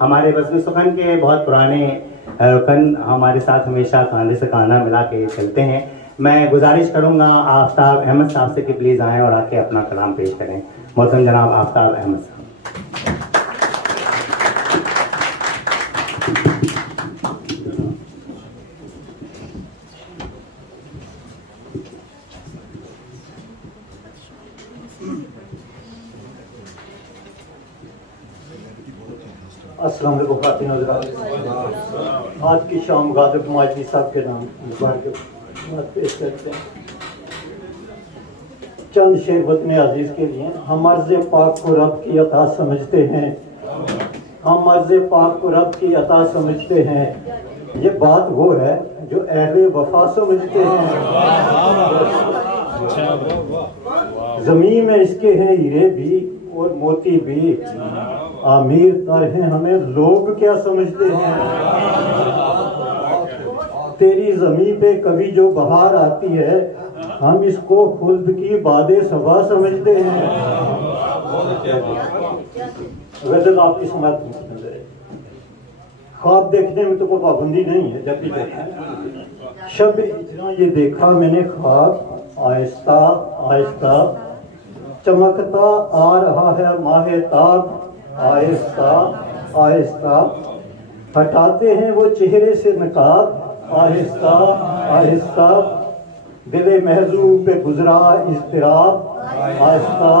हमारे बज़्म सुखन के बहुत पुराने रुकन हमारे साथ हमेशा कांधे से कांधा मिला के चलते हैं। मैं गुजारिश करूंगा आफ्ताब अहमद साहब से कि प्लीज़ आएँ और आके अपना कलाम पेश करें। मोहतरम जनाब आफ्ताब अहमद साहब। अस्सलाम वालेकुम खातिन हज़रात। आज की शाम गाज़िब माजदी साहब के नाम मुबारक पेश करते हैं। चंद शेर वतन अजीज के लिए। हम अर्ज़ पाक को रब की अता समझते हैं, हम अर्ज़ पाक को रब की अता समझते हैं। ये बात वो है जो अहले वफा समझते हैं। ज़मीन में इसके हैं हीरे भी और मोती भी, आमिर तर हैं हमें लोग क्या समझते हैं। तेरी ज़मीन पे कभी जो बहार आती है, हम इसको खुल्द की बादे सबा समझते हैं। गज़ल आपकी समात ख्वाब देखने में तो कोई पाबंदी नहीं है, जब भी देखा शब इतना ये देखा मैंने ख्वाब, आहिस्ता आहिस्ता चमकता आ रहा है माहे ताब, आहिस्ता आहिस्ता हटाते हैं वो चेहरे से नकाब, आहिस्ता आहिस्ता दिले महजूब पे गुजरा इज़्तिराब, आहिस्ता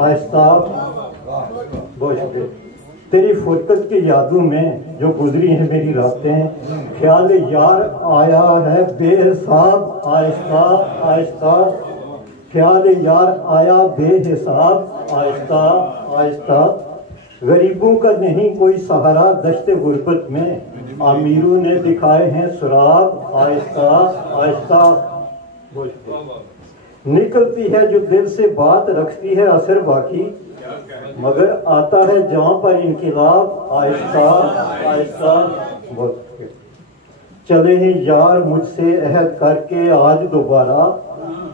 आहिस्ता। बहुत शुक्रिया। तेरी फुरकत की यादों में जो गुजरी हैं मेरी रातें, ख्याल यार आया है बेहिसाब, आहिस्ता आहिस्ता ख्याल यार आया बेहिसाब, आहिस्ता आहिस्ता। गरीबों का नहीं कोई सहारा दश्ते गुर्बत में, आमिरों ने दिखाए हैं सुराग, आहिस्ता आहिस्ता। निकलती है जो दिल से बात रखती है असर बाकी, मगर आता है जहां पर इनकलाब, आहिस्ता आहिस्ता। चले हैं यार मुझसे अहद करके आज दोबारा,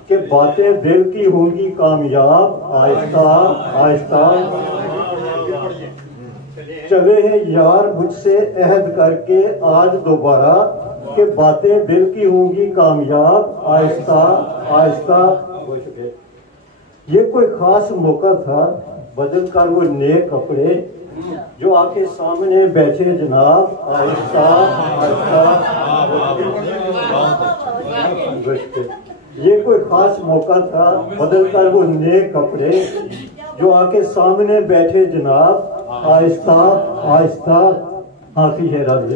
कि बातें दिल की होंगी कामयाब, आहिस्ता आहिस्ता। चले हैं यार मुझसे अहद करके आज दोबारा, कि बातें दिल की होंगी कामयाब, आहिस्ता आहिस्ता। ये कोई खास मौका था, बदल कर वो नए कपड़े जो आके सामने बैठे जनाब, आहिस्ता आहिस्ता। ये कोई खास मौका था, बदल कर वो नए कपड़े जो आके सामने बैठे जनाब, आहिस्ता आहिस्ता। आखिरी है राज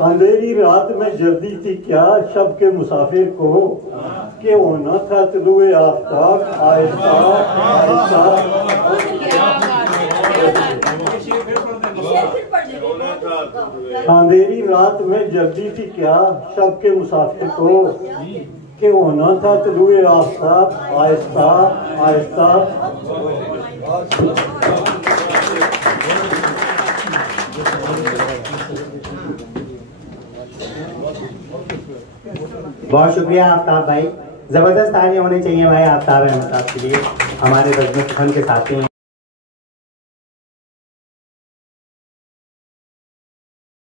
अंधेरी रात में जल्दी थी क्या शब के मुसाफिर को, कि होना था तुलुए आफ्ताब, आहिस्ता आहिस्ता। अंधेरी रात में जल्दी थी क्या शब के मुसाफिर को, कि होना था तुलुए आफ्ताब, आहिस्ता आहिस्ता। बहुत शुक्रिया आफ्ताब भाई। जबरदस्त तालियां होनी चाहिए भाई आफ्ताब अहमद साहब के लिए, हमारे बज़्म सुखन के साथी हैं।